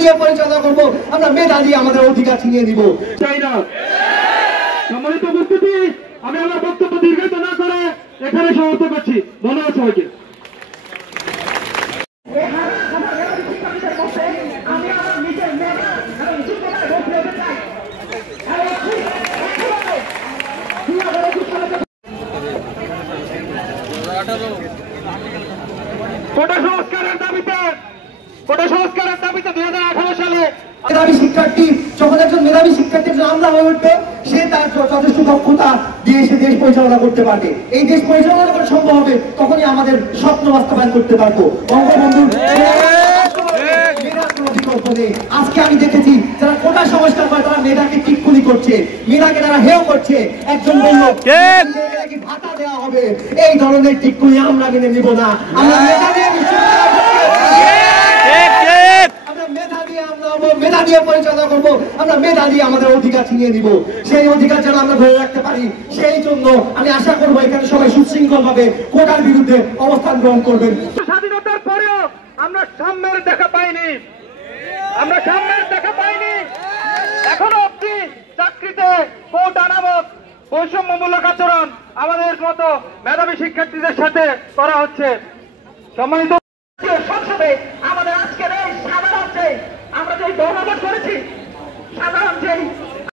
দিয়ে পরিচালনা করবো, আমরা মেধা দিয়ে আমাদের অধিকার ছিনিয়ে নিব। চাই না। সম্মানিত উপস্থিতি, আমি আমার বক্তব্য দীর্ঘায়িত না করে এখানে সমাপ্ত করছি। ধন্যবাদ সবাইকে। কোটা সংস্কারের দাবিতে 2018 সালে মেধাবী শিক্ষার্থী, যখন একজন মেধাবী শিক্ষার্থী আমলা হয়ে উঠবে, সে তার যথেষ্ট দক্ষতা দিয়ে সে দেশ পরিচালনা করতে পারবে। এই দেশ পরিচালনা করা সম্ভব হবে তখনই আমাদের স্বপ্ন বাস্তবায়ন করতে পারবো। বঙ্গবন্ধু বিকল্প নেই। আজকে আমি দেখেছি যারা কোটা সংস্কার করে তারা মেধাকে টিপ্পনি করছে, মেধাকে তারা হেয় করছে। একজন বলল ভাতা দেওয়া হবে, এই ধরনের টিপ্পনি আমরা মেনে নিব না। আমরা মেধা দিয়ে মেধা দিয়ে পরিচালনা করবো, আমরা মেধা দিয়ে আমাদের অধিকার ছিনিয়ে নিব। সেই অধিকার যেন আমরা ধরে রাখতে পারি, সেই জন্য আমি আশা করবো এখানে সবাই সুশৃঙ্খল ভাবে কোটার বিরুদ্ধে অবস্থান গ্রহণ করবেন। স্বাধীনতার পরেও আমরা সাম্যের দেখা পাইনি, এখনো অব্দি চাকরিতে কোটা নামক বৈষম্যমূলক আচরণ আমাদের মতো মেধাবী শিক্ষার্থীদের সাথে করা হচ্ছে। সম্মানিত সংসদে